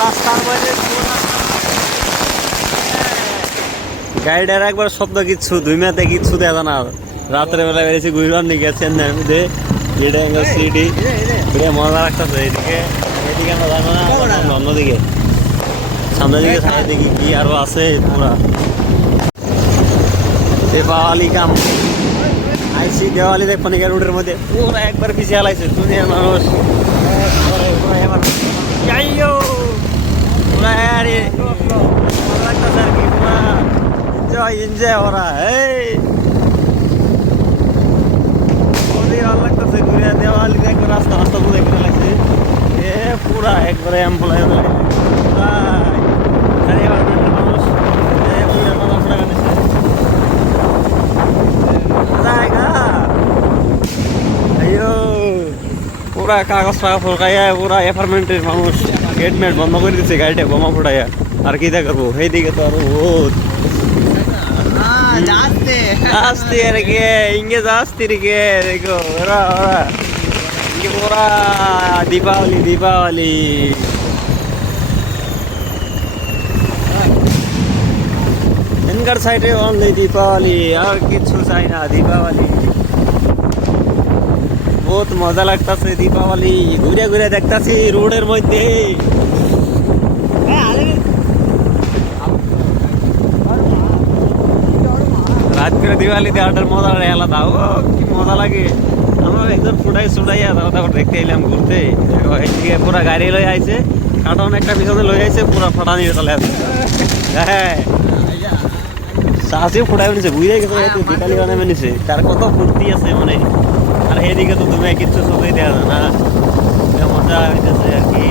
রাস্তার মধ্যে গাড়িটার একবার শব্দ কিচ্ছু দুই মাতে কিচ্ছু দেখা না। রাত্রে বেলা বেরিয়েছি ঘুরবার নিয়ে গেছেন না মধ্যে সিটি মজা লাগতেছে। এদিকে এদিকে আমরা জানো না অন্যদিকে সামনের দিকে সামনের দিকে কি আরো আছে পুরা দেওয়ালি কাম আইসি দেওয়ালি দেখ পানিকা রোডের মধ্যে পুরা একবার পিছিয়ে আলাইছে দুনিয়ার মানুষ যাইও পুরা আরে মজা লাগতেছে আর কি পুরা এনজয় এনজয় ওরা এই ভালো লাগতেছে ঘুরে দেওয়ালি একবার রাস্তা রাস্তা পুরো করে লাগছে এ পুরা একবারে এমপ্লয় মানুষ পুরা কাগজ টাকা ফলকাইয়া পুরা অ্যাপার্টমেন্টের মানুষ গেট মেট বন্ধ করে দিচ্ছে গাড়িটা বোমা ফুটাইয়া আর কি দেখাবো সেইদিকে তো আরো বহুত ಜಾಸ್ತಿ ಯಾರಿಗೆ ಹಿಂಗೆ ಜಾಸ್ತಿ ರಿಗೆ ಹಿಂಗೆ ಪೂರಾ ದೀಪಾವಳಿ ದೀಪಾವಳಿ এনকার সাইডে অনলি দীপাবলি আর কিছু চাই না দীপাবলি বহুত মজা লাগতেছে দীপাবলি ঘুরে ঘুরে দেখতেছি রোডের মধ্যে রাত করে দিওয়ালি দেওয়াটার মজা আলাদা ও কি মজা লাগে আমরা একজন ছুটাইয়া তারপর দেখতে এলাম ঘুরতে এইদিকে পুরা গাড়ি লই আইছে কার্টন একটা পিছনে লই আইছে পুরা ফাটা নিয়ে চলে আসছে হ্যাঁ সাহসিও ফুটাই নিছে বুঝে গেছে দীপালি বানাবে নিছে তার কত ফুর্তি আছে মানে আর এদিকে তো তুমি কিচ্ছু চোখেই দেওয়া না মজা হইতেছে আর কি